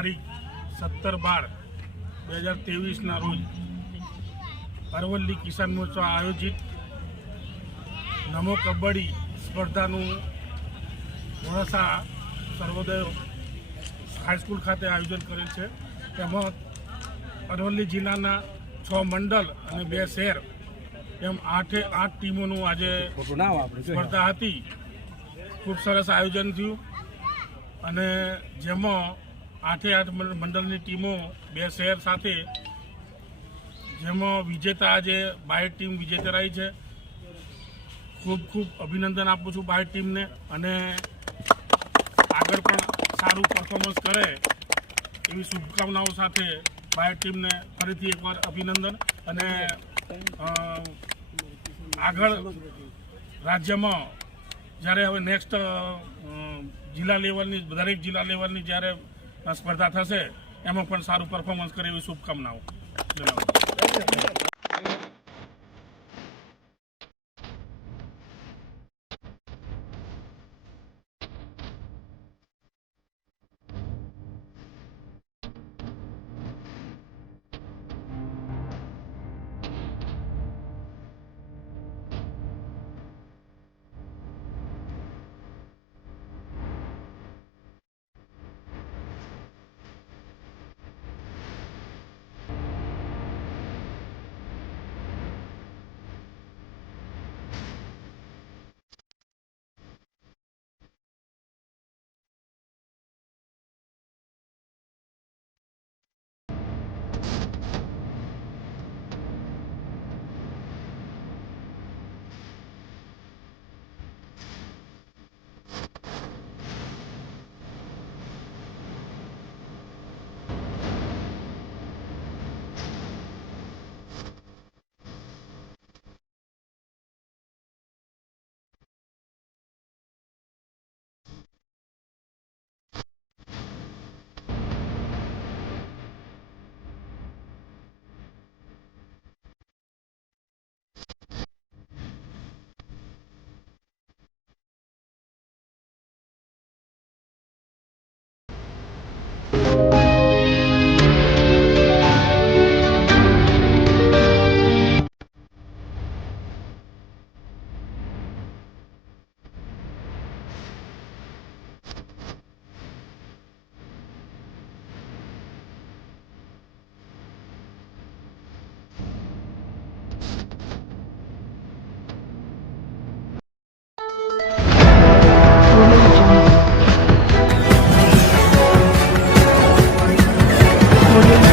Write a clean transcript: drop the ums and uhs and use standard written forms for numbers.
તારીખ 17/12/2023 રોજ અરવલ્લી કિસાન મોરચા આયોજિત નમો કબડ્ડી સ્પર્ધાનું મોડાસા સર્વોદય હાઈસ્કૂલ ખાતે આયોજન કરેલ છે। તેમાં અરવલ્લી જિલ્લાના 6 મંડળ અને 2 શહેર એમ 8 ટીમોનું આજે સ્પર્ધા હતી। ખૂબ સરસ આયોજન થયું અને જેમાં 8 મંડળની ટીમો 2 શહેર સાથે જેમાં વિજેતા આજે 22 ટીમ વિજેતા રહી છે। ખૂબ ખૂબ અભિનંદન આપું છું 22 ટીમને અને આગળ પણ સારું પરફોર્મન્સ કરે એવી શુભકામનાઓ સાથે 22 ટીમને ફરીથી એકવાર અભિનંદન અને આગળ રાજ્યમાં જ્યારે હવે નેક્સ્ટ જિલ્લા લેવલની દરેક જિલ્લા લેવલની જ્યારે સ્પર્ધા થશે એમાં પણ સારું પરફોર્મન્સ કરે એવી શુભકામનાઓ જણાવું। Audio